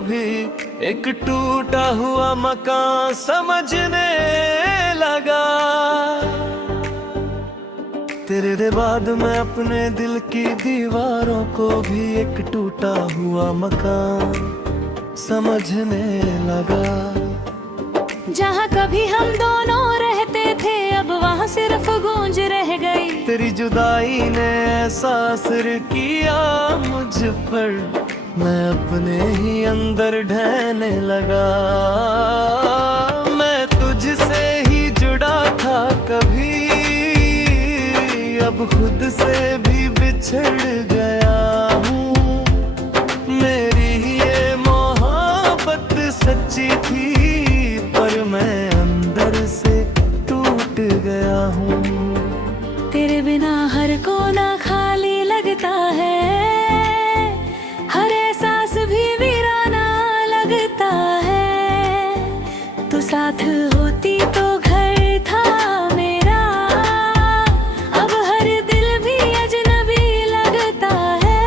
भी एक टूटा हुआ मकान समझने लगा। तेरे बाद मैं अपने दिल की दीवारों को भी एक टूटा हुआ मकान समझने लगा। जहाँ कभी हम दोनों रहते थे अब वहाँ सिर्फ गूंज रह गई। तेरी जुदाई ने ऐसा असर किया मुझ पर, मैं अपने ही अंदर ढहने लगा। मैं तुझसे ही जुड़ा था कभी, अब खुद से भी बिछड़ गया हूँ। मेरी ये मोहब्बत सच्ची थी पर मैं अंदर से टूट गया हूँ। तेरे बिना हर कोना खाली लगता है, हर एहसास भी वीराना लगता है। तू साथ होती तो घर था मेरा, अब हर दिल भी अजनबी लगता है।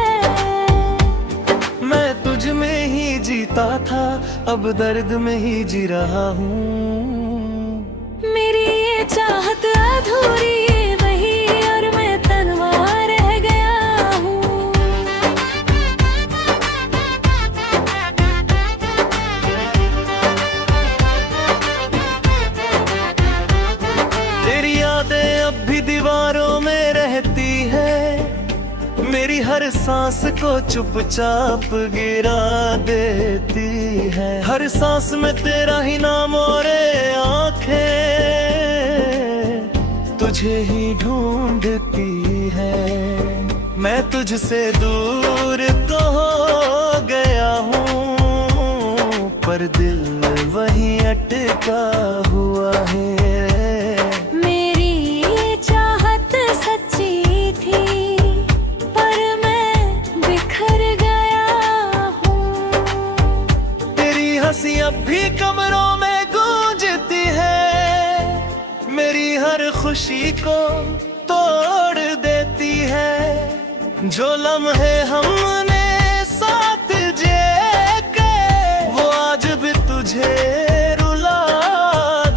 मैं तुझ में ही जीता था अब दर्द में ही जी रहा हूँ। मेरी ये चाहत अधूरी वही और मैं तन्हा रह गया हूँ। तेरी यादें अब भी दीवारों में रहती है, मेरी हर सांस को चुपचाप गिरा देती है। हर सांस में तेरा ही नाम और आंखें तुझे ही ढूंढती है। मैं तुझसे दूर तो हो गया हूँ पर दिल वहीं अटका हुआ है। मेरी ये चाहत सच्ची थी पर मैं बिखर गया हूँ। तेरी हंसी अब भी कमरों में गूंजती है, मेरी हर खुशी को तोड़ देती है। जो लम्हे हमने साथ जिए के वो आज भी तुझे रुला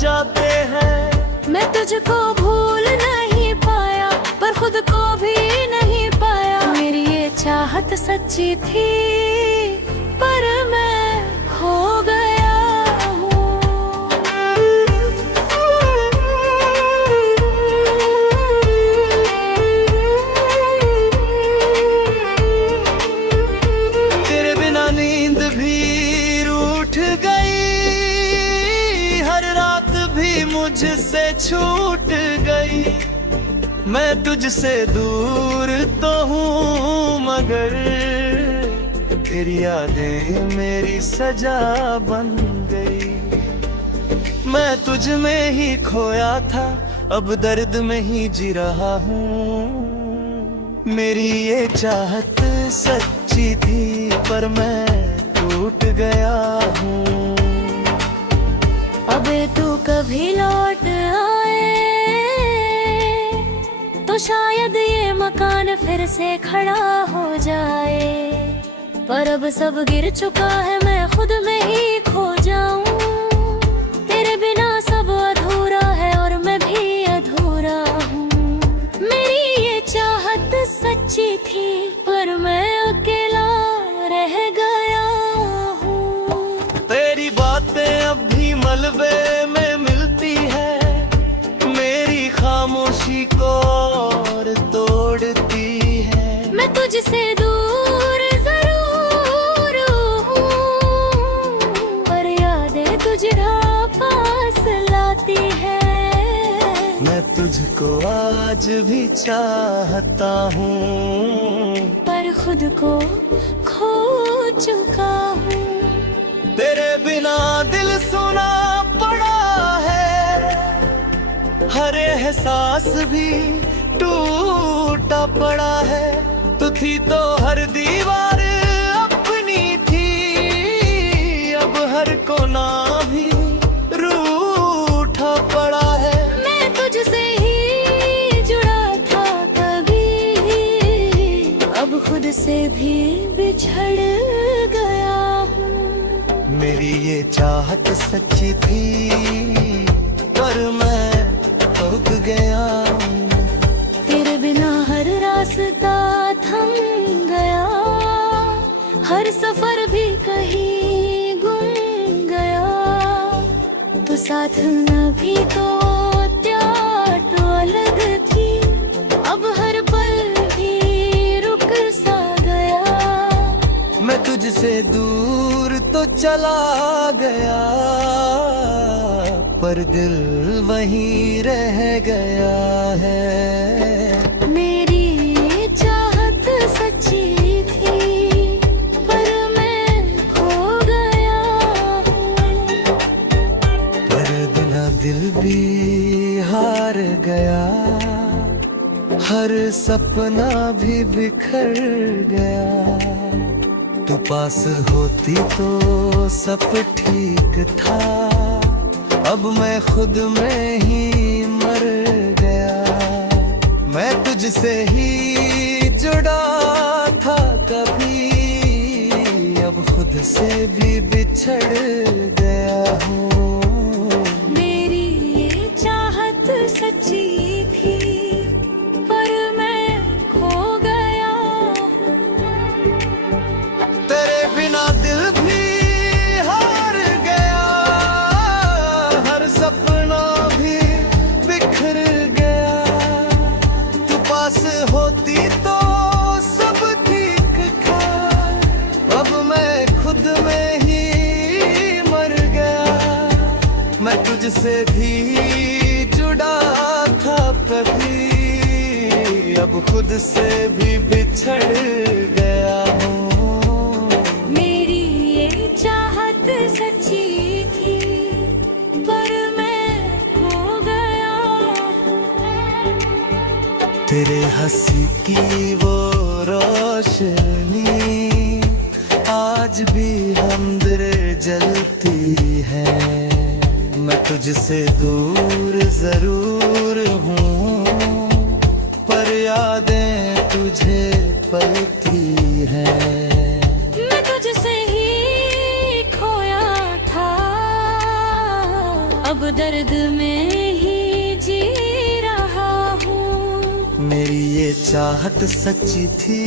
जाते हैं। मैं तुझको भूल नहीं पाया पर खुद को भी नहीं पाया। मेरी ये चाहत सच्ची थी पर मैं खो गया हूँ। तेरे बिना नींद भी रूठ गई, हर रात भी मुझसे छूट गई। मैं तुझसे दूर तो हूँ मगर तेरी यादें मेरी सजा बन गई। मैं तुझ में ही खोया था अब दर्द में ही जी रहा हूँ। मेरी ये चाहत सच्ची थी पर मैं टूट गया हूँ। अब तू कभी लौट आए तो शायद ये मकान फिर से खड़ा हो जाए। पर अब सब गिर चुका है मैं खुद में ही खो जाऊं। तेरे बिना सब अधूरा है और मैं भी अधूरा हूँ। मेरी ये चाहत सच्ची थी पर मैं अकेला रह गया हूँ। तेरी बातें अब भी मलबे में मिलती है, मेरी खामोशी को और तोड़ती है। मैं तुझसे दूर जरूर हूँ पर यादें तुझे पास लाती है। मैं तुझको आज भी चाहता हूँ पर खुद को खो चुका हूँ। तेरे बिना दिल सुना पड़ा है, हर एहसास भी टूटा पड़ा है। तू थी तो हर दीवार अपनी थी, अब हर कोना भी रूठा पड़ा है। मैं तुझसे ही जुड़ा था कभी, अब खुद से भी बिछड़ गया हूँ। मेरी ये चाहत सच्ची थी, पर मैं थक गया। तेरे बिना हर रास्ता थम गया, हर सफर भी कहीं गुम गया। तो साथ न भी तो त्याट अलग थी, अब हर पल भी रुक सा गया। मैं तुझसे दूर तो चला गया, पर दिल वहीं रह गया है। मेरी चाहत सच्ची थी, पर मैं खो गया हूँ। पर बिना दिल भी हार गया, हर सपना भी बिखर गया। तू पास होती तो सब ठीक था, अब मैं खुद में ही मर गया। मैं तुझसे ही जुड़ा था कभी, अब खुद से भी बिछड़ गया हूँ। मेरी ये चाहत सच्ची थी, पर मैं खो गया हूँ। तेरे बिना दिल भी हार गया, हर सपना भी बिखर गया। तू पास होती तो सब ठीक था, अब मैं खुद में ही मर गया। मैं तुझसे भी जुड़ा था कभी, अब खुद से भी बिछड़ गया हूँ। मेरी ये चाहत सच्ची थी, पर मैं खो गया हूँ। तेरे हंसी की वो रोशनी आज भी अंदर जलती है। मैं तुझसे दूर जरूर हूँ, पर यादें तुझे पलती हैं। मैं तुझसे ही खोया था, अब दर्द में ही जी रहा हूँ। मेरी ये चाहत सच्ची थी,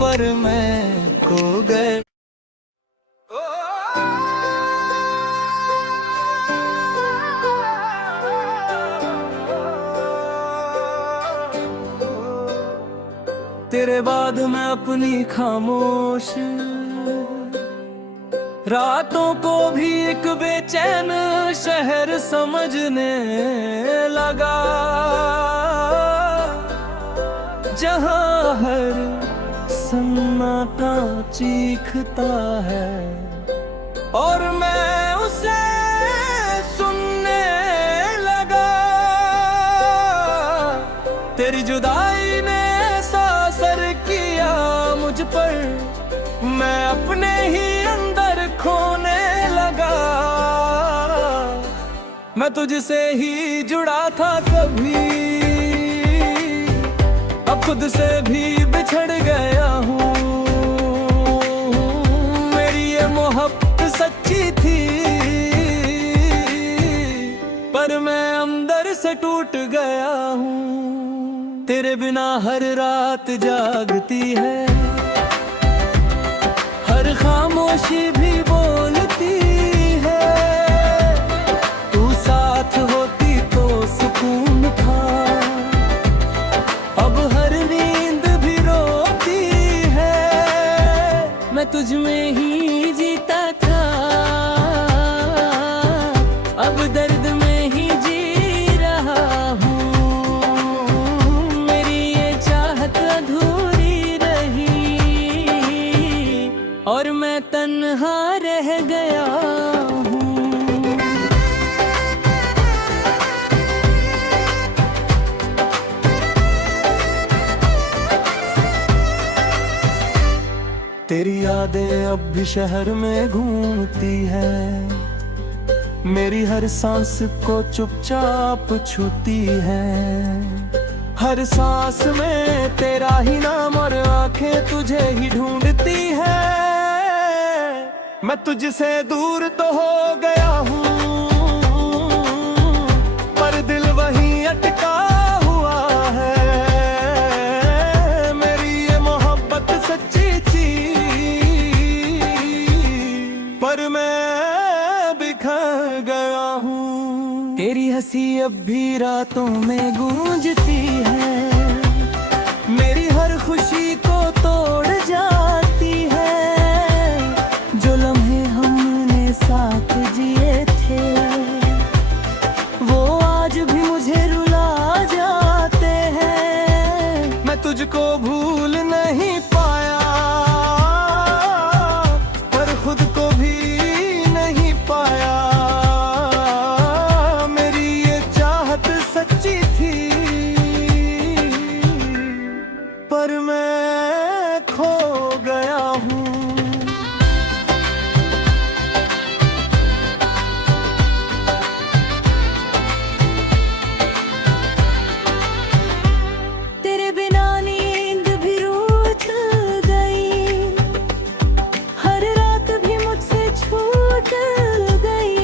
पर मैं खो गया। तेरे बाद मैं अपनी खामोश रातों को भी एक बेचैन शहर समझने लगा, जहाँ हर सन्नाटा चीखता है और मैं उसे सुनने लगा। तेरी जुदाई ने ऐसा असर किया मुझ पर, मैं अपने ही अंदर खोने लगा। मैं तुझसे ही जुड़ा था कभी, अब खुद से भी बिछड़ गया हूँ। मेरी ये मोहब्बत सच्ची थी, पर मैं अंदर से टूट गया हूँ। तेरे बिना हर रात जागती है, हर खामोशी भी बोलती है। तू साथ होती तो सुकून था, अब हर नींद भी रोती है। मैं तुझ में ही जीता था, अब दर्द में ही जी रहा हूँ। मेरी ये चाहत अधूरी रही और मैं तन्हा रह गया हूँ। तेरी यादें अब भी शहर में घूमती है, मेरी हर सांस को चुपचाप छूती है। हर सांस में तेरा ही नाम और आंखें तुझे ही ढूंढती है। मैं मैं तुझसे दूर तो हो गया हूँ, पर दिल वहीं अटका हुआ है। मेरी ये मोहब्बत सच्ची थी, पर मैं बिखर गया हूँ। तेरी हंसी अब भी रातों में गूंजती है, मेरी हर खुशी को तोड़ जाती है। जो लम्हे हमने साथ जिए थे, वो आज भी मुझे रुला जाते हैं। मैं तुझको भूल नहीं पाया, पर खुद को भी नहीं पाया। मेरी ये चाहत सच्ची थी, पर मैं खो गया हूँ। तेरे बिना नींद भी रूठ गई, हर रात भी मुझसे छूट गई।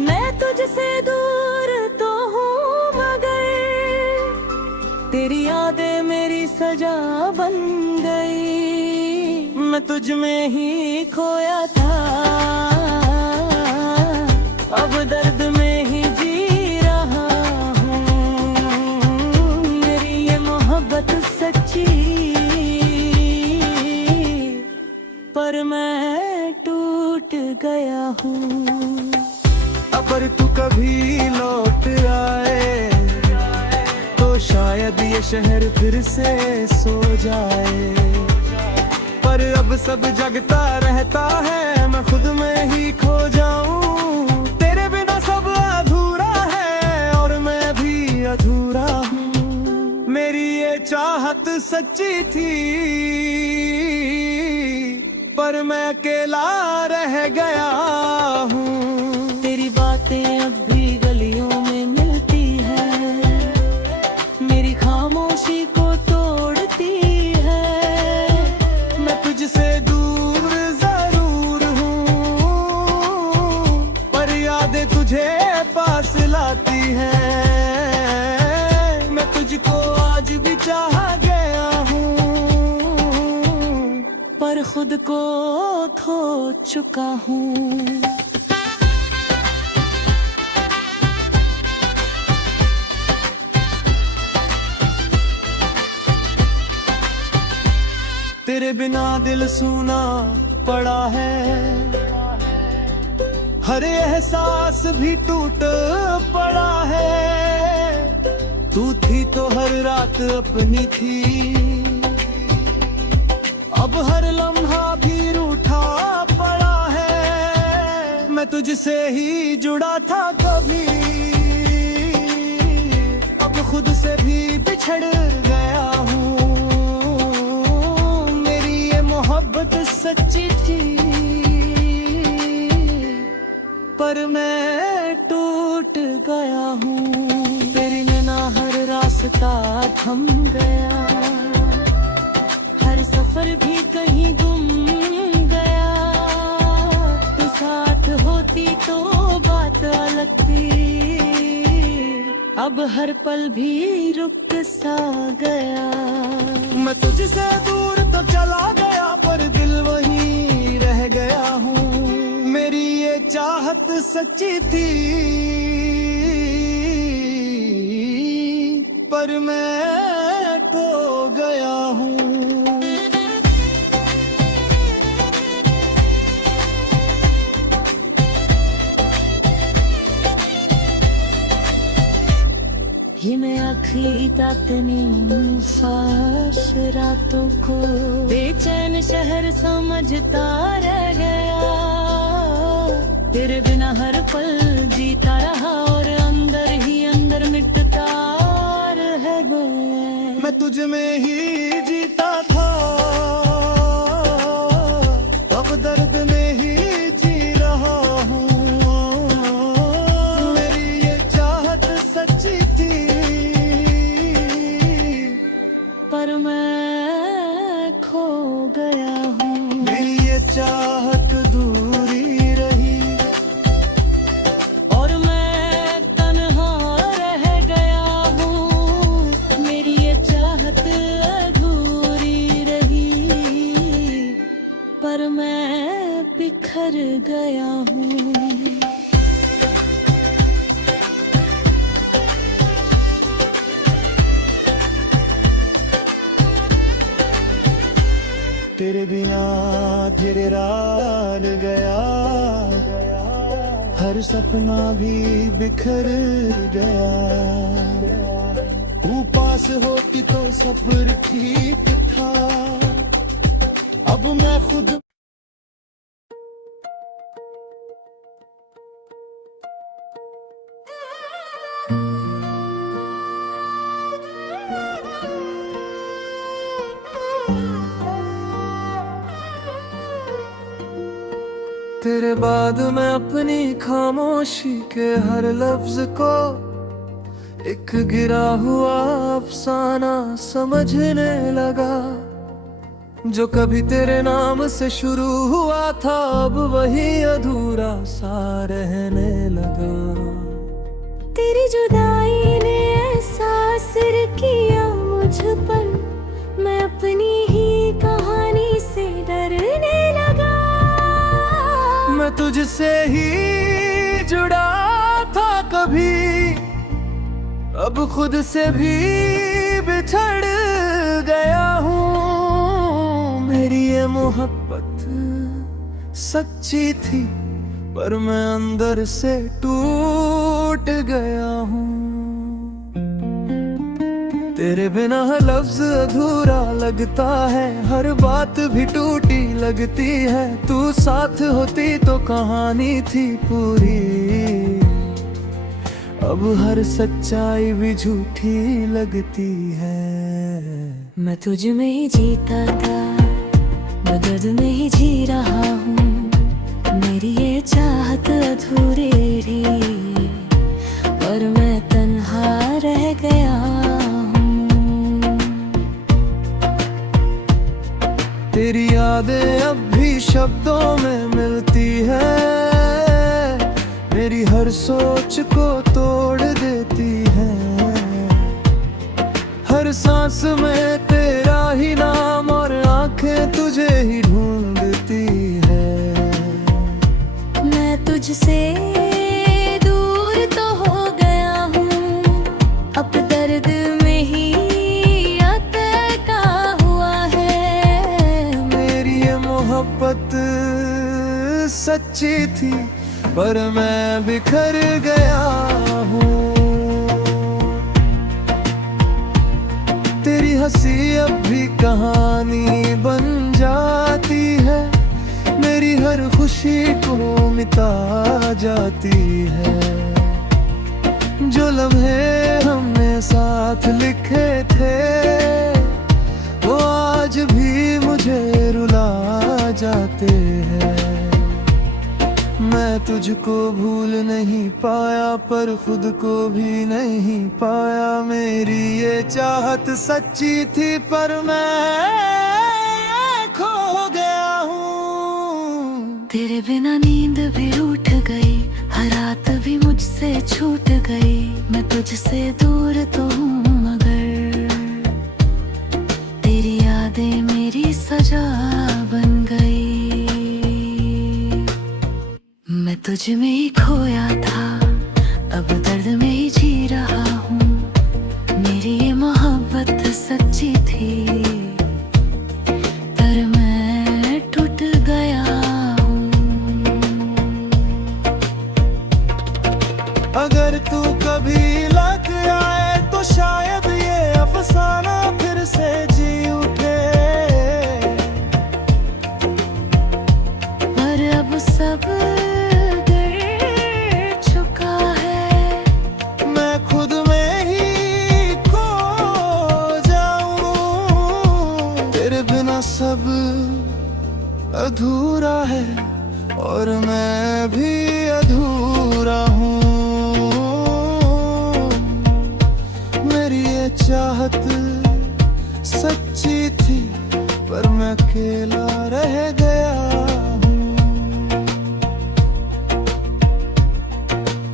मैं तुझसे दूर तो हूँ मगर तेरी यादें मेरी सजा बन गई। मैं तुझ में ही खोया था, अब दर्द में ही जी रहा हूँ। मेरी ये मोहब्बत सच्ची, पर मैं टूट गया हूँ। अगर तू कभी लौट आए तो शायद ये शहर फिर से सो जाए, पर अब सब जगता रहता है, मैं खुद में ही खो जाऊं। तेरे बिना सब अधूरा है और मैं भी अधूरा हूँ। मेरी ये चाहत सच्ची थी, पर मैं अकेला रह गया हूँ। तेरी बातें अब भी गलियों में मिलती है, मेरी खामोशी को तोड़ती है। मैं तुझसे दूर जरूर हूँ, पर यादें तुझे पास लाती हैं। मैं तुझको आज भी चाह गया हूँ, पर खुद को खो चुका हूँ। तेरे बिना दिल सूना पड़ा है, हर एहसास भी टूट पड़ा है। तू थी तो हर रात अपनी थी, अब हर लम्हा भी रूठा पड़ा है। मैं तुझसे ही जुड़ा था कभी, अब खुद से भी बिछड़ गया हूँ। मेरी ये मोहब्बत सच्ची थी, पर मैं टूट गया हूँ। तेरी नैना हर रास्ता थम गया, हर सफर भी कहीं गुम गया। तू साथ होती तो बात अलग थी, अब हर पल भी रुक सा गया। मैं तुझसे दूर तो चला गया, पर दिल वहीं रह गया हूँ। मेरी ये चाहत सच्ची थी, पर मैं खो गया हूँ। ये मैं आखिरी ताकनी ख्वाहिश रातों को बेचैन शहर समझता रह गया। तेरे बिना हर पल जीता रहा और अंदर ही अंदर मिटता रह गया। मैं तुझ में ही जीता था, अब दर्द में ही जी रहा हूँ। मेरी ये चाहत सच्ची थी, पर मैं खो गया हूँ। मेरी ये चाहत पर मैं बिखर गया हूँ। तेरे बिना तेरे रात गया, हर सपना भी बिखर गया। तू पास होती तो सब्र ठीक था, अब मैं खुद तेरे बाद मैं अपनी खामोशी के हर लफ्ज को एक गिरा हुआ अफसाना समझने लगा। जो कभी तेरे नाम से शुरू हुआ था, अब वही अधूरा सा रहने लगा। तेरी जुदाई ने ऐसा असर किया मुझ पर, मैं अपनी ही कहानी से डरने लगा। मैं तुझसे ही जुड़ा था कभी, अब खुद से भी बिछड़ गया हूँ। मेरी ये मोहब्बत सच्ची थी, पर मैं अंदर से टूट गया हूँ। तेरे बिना लफ्ज अधूरा लगता है, हर बात भी टूटी लगती है। तू साथ होती तो कहानी थी पूरी, अब हर सच्चाई भी झूठी लगती है। मैं तुझ में ही जीता था, मैं दर्द में ही जी रहा हूँ। मेरी ये चाहत अधूरी थी, पर मैं तन्हा रह गया हूँ। तेरी यादें अब भी शब्दों में मिलती है, मेरी हर सोच को तोड़ देती है। हर सांस में तेरा ही नाम और आंखें तुझे ही ढूंढती है। मैं तुझसे दूर तो हो गया हूँ, अब दर्द में ही अटका हुआ है। मेरी ये मोहब्बत सच्ची थी, पर मैं बिखर गया हूँ। तेरी हंसी अब भी कहानी बन जाती है, मेरी हर खुशी को मिटा जाती है। जो लम्हे हमने साथ लिखे थे, वो आज भी मुझे रुला जाते हैं। मैं तुझको भूल नहीं पाया, पर खुद को भी नहीं पाया। मेरी ये चाहत सच्ची थी, पर मैं खो गया हूँ। तेरे बिना नींद भी रूठ गई, हर रात भी मुझसे छूट गई। मैं तुझसे दूर तो हूँ, मगर तेरी यादें मेरी सजा बन गई। मैं तुझ में ही खोया था, अब दर्द में ही जी रहा हूँ। मेरी ये मोहब्बत सच्ची थी, पर मैं टूट गया हूँ। अगर तू कभी लग आए तो शायद ये अफसाना फिर से जी उठे, पर अब सब सब अधूरा है और मैं भी अधूरा हूँ। मेरी ये चाहत सच्ची थी, पर मैं अकेला रह गया हूँ।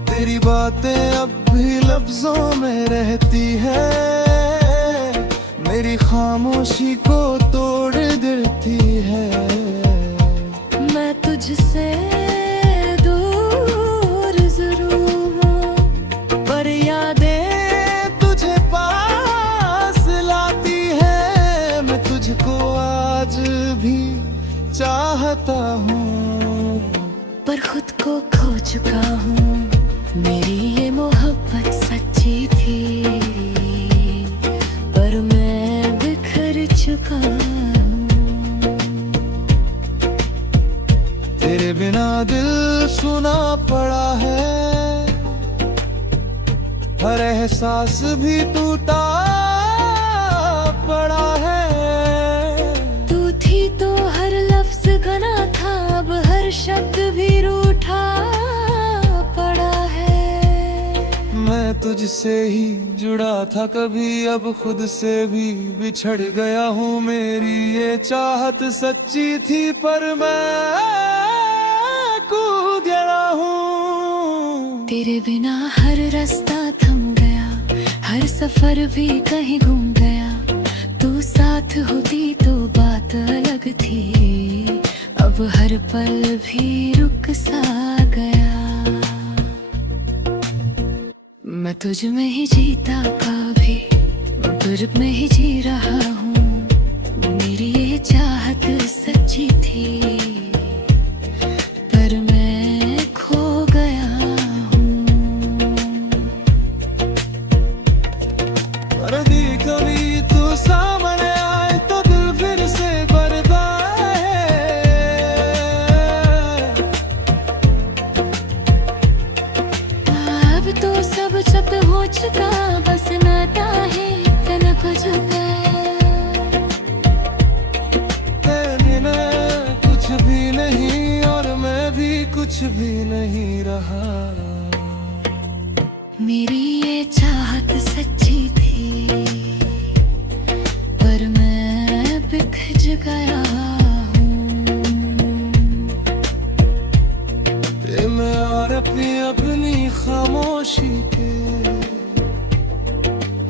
तेरी बातें अब भी लफ्जों में रहती है, मेरी खामोशी को तोड़ देती है। चाहता हूँ, पर खुद को खो चुका हूँ। मेरी ये मोहब्बत सच्ची थी, पर मैं बिखर चुका हूँ। तेरे बिना दिल सुना पड़ा है, हर एहसास भी टूटा पड़ा है। तू थी तो हर लफ्ज गना था, अब हर शब्द भी रूठा पड़ा है। मैं तुझसे ही जुड़ा था कभी, अब खुद से भी बिछड़ गया हूँ। मेरी ये चाहत सच्ची थी, पर मैं कूद गया हूँ। तेरे बिना हर रास्ता थम गया, हर सफर भी कहीं गुम गया। तू साथ होती तो बात अलग थी, अब हर पल भी रुक सा गया। मैं तुझ में ही जीता कभी, मैं तुझ में ही जी रहा हूँ। मेरी ये चाहत सच्ची थी, पर मैं खो गया हूँ। परदी कभी तू सामने आए तो दिल फिर से भरता है। अब तो सब शब्द हो चुका, बस नाता है तनक चुका। बिना कुछ भी नहीं और मैं भी कुछ भी नहीं रहा। मेरी ये चाहत सच्ची थी, पर मैं बिखर गया हूँ। मैं और अपनी खामोशी के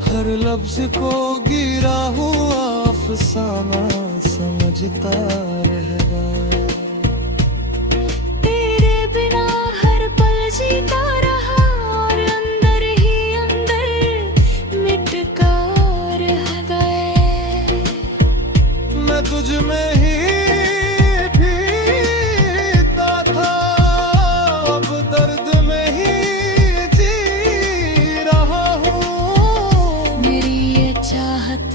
हर लफ्ज को गिरा हुआ अफसाना समझता रह गया। तेरे बिना हर पल जीता रहा, और अंदर ही अंदर मिट कर रह गए। मैं तुझ में ही पीता था, अब दर्द में ही जी रहा हूँ। मेरी ये चाहत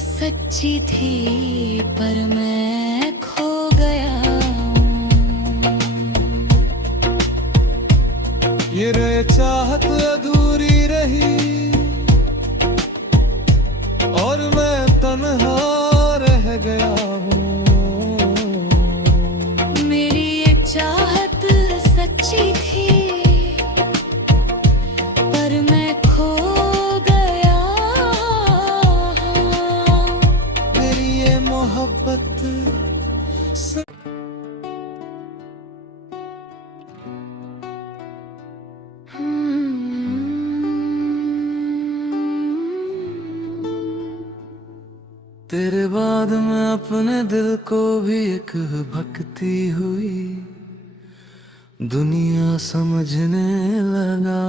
सच्ची थी, पर मैं खो गया हूँ। ये रे चाहत अधूरी रही और मैं तन्हा रह गया हूँ। मेरी ये चाहत सच्ची थी, पर मैं खो गया हूँ। मेरी ये मोहब्बत तेरे बाद में अपने दिल को भी एक भक्ति हुई, दुनिया समझने लगा।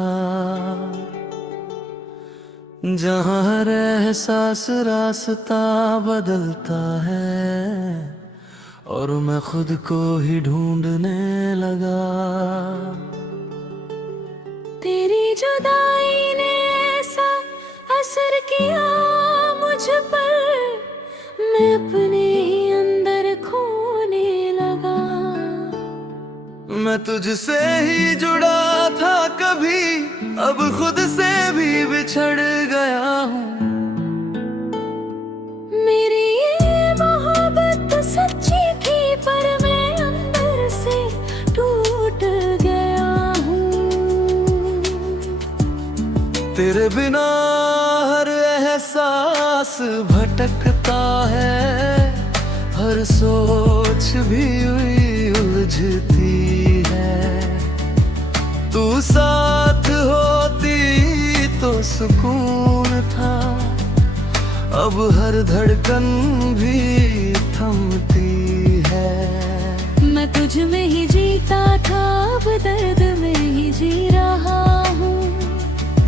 जहाँ हर एहसास रास्ता बदलता है, और मैं खुद को ही ढूंढने लगा। तेरी जुदाई ने ऐसा असर किया मुझ पर, मैं अपने ही अंदर खोने लगा। मैं तुझसे ही जुड़ा था कभी, अब खुद से भी बिछड़ गया हूँ। मेरी ये मोहब्बत सच्ची थी, पर मैं अंदर से टूट गया हूँ। तेरे बिना हर एहसास भटकता है, हर सोच भी हुई उलझती है। तू साथ होती तो सुकून था, अब हर धड़कन भी थमती है। मैं तुझ में ही जीता था, अब दर्द में ही जी रहा हूँ।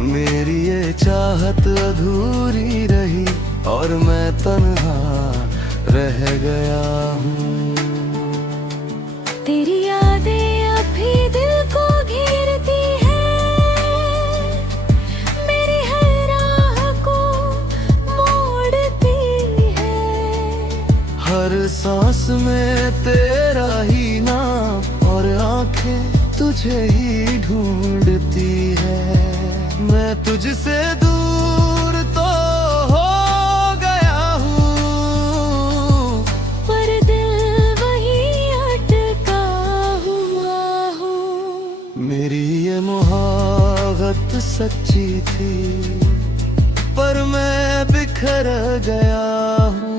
मेरी ये चाहत अधूरी रही और मैं तन्हा रह गया हूँ। तेरा ही नाम और आंखें तुझे ही ढूंढती है। मैं तुझसे दूर तो हो गया हूँ, पर दिल वही अटका हुआ हूँ। मेरी ये मोहब्बत सच्ची थी, पर मैं बिखर गया हूँ।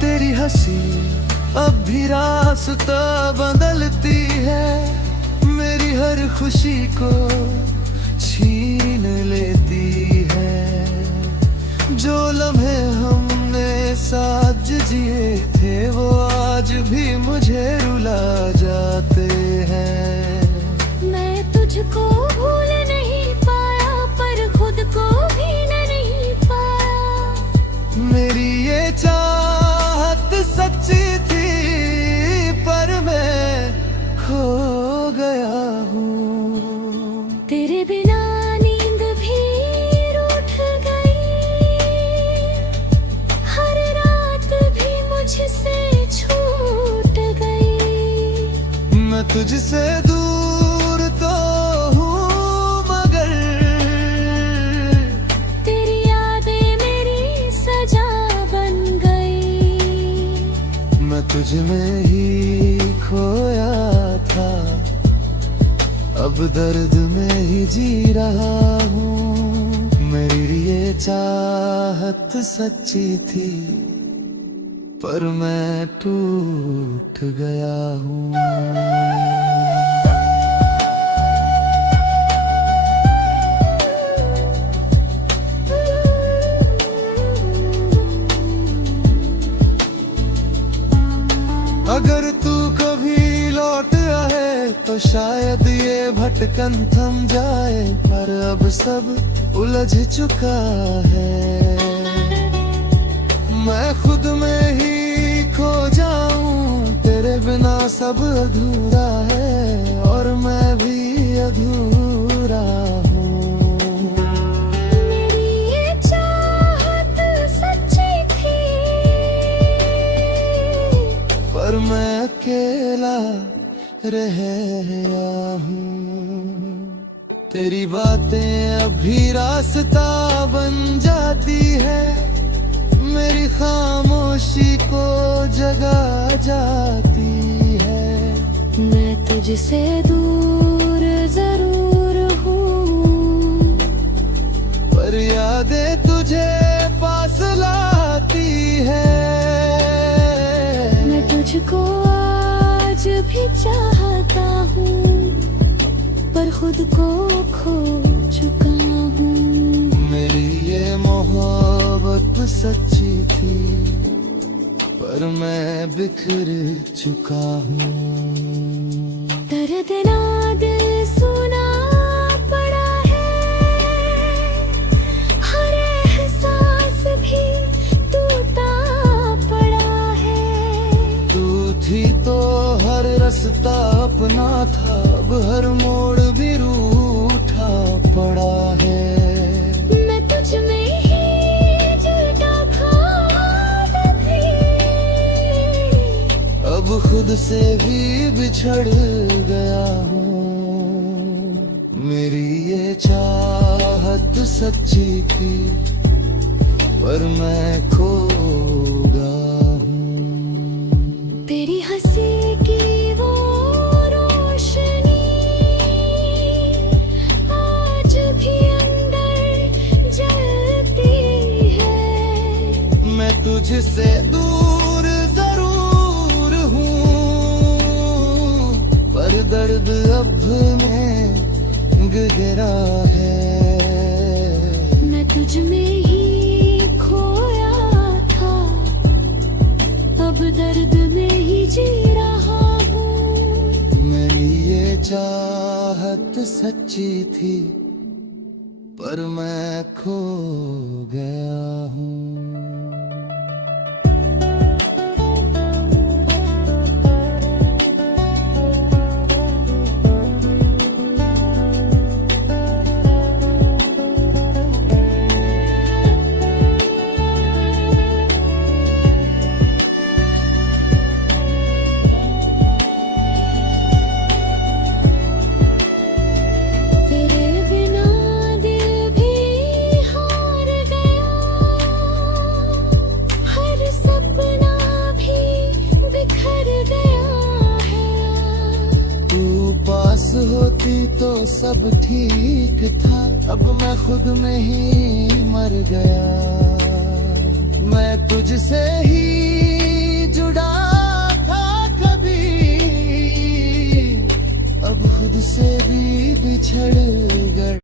तेरी हंसी अब भी रास्ता बदलती है, मेरी हर खुशी को छीन लेती है। जो लम्हे हमने साथ जिए थे वो आज भी मुझे रुला जाते हैं। मैं तुझको भूल नहीं पाया, पर खुद को भी नहीं पाया। मेरी ये चाहत सच्ची थी, पर मैं खो गया हूँ। तेरे बिना नींद भी रूठ गई, हर रात भी मुझसे छूट गई। मैं तुझसे दूर तो हूँ, मगर तेरी यादें मेरी सजा बन गई। मैं तुझ में ही खोया था, अब दर्द में ही जी रहा हूँ। मेरी ये चाहत सच्ची थी, पर मैं टूट गया हूँ। अगर तू कभी लौट आए तो शायद ये भटकन थम जाए, पर अब सब उलझ चुका है। मैं खुद में ही खो जाऊं, तेरे बिना सब अधूरा है और मैं भी अधूरा हूँ। मेरी ये चाहत सच्ची थी, पर मैं अकेला रह गया हूँ। तेरी बातें अब भी रास्ता बन जाती है, मेरी खामोशी को जगा जाती है। मैं तुझसे दूर जरूर हूँ, पर यादें तुझे पास लाती है। मैं तुझको आज भी चाहता हूँ, पर खुद को खो चुका हूँ। मेरी ये मोहब्बत सच्ची थी, पर मैं बिखर चुका हूँ। दर्द ना दिल सुना पड़ा है, हर एहसास भी टूटा पड़ा है। तू थी तो हर रास्ता अपना था, अब हर मोड़ भी रूठा पड़ा है। मैं तुझ में ही जुटा था भी, अब खुद से भी बिछड़ गया हूँ। मेरी ये चाहत सच्ची थी, पर मैं खो गया हूँ। तेरी हंसी की वो रोशनी आज भी अंदर जलती है। मैं तुझसे दूर जरूर हूँ, पर दर्द अब में गहरा है। मैं तुझ में ही खोया था, अब दर्द में ही जी रहा हूँ। मेरी ये चाहत सच्ची थी, पर मैं खो गया हूँ। तेरे बिना दिल भी हार गया, हर सपना भी बिखर गया है। तू पास होती तो सब ठीक था, अब मैं खुद में ही मर गया। मैं तुझसे ही जुड़ा था कभी, अब खुद से भी बिछड़ गया।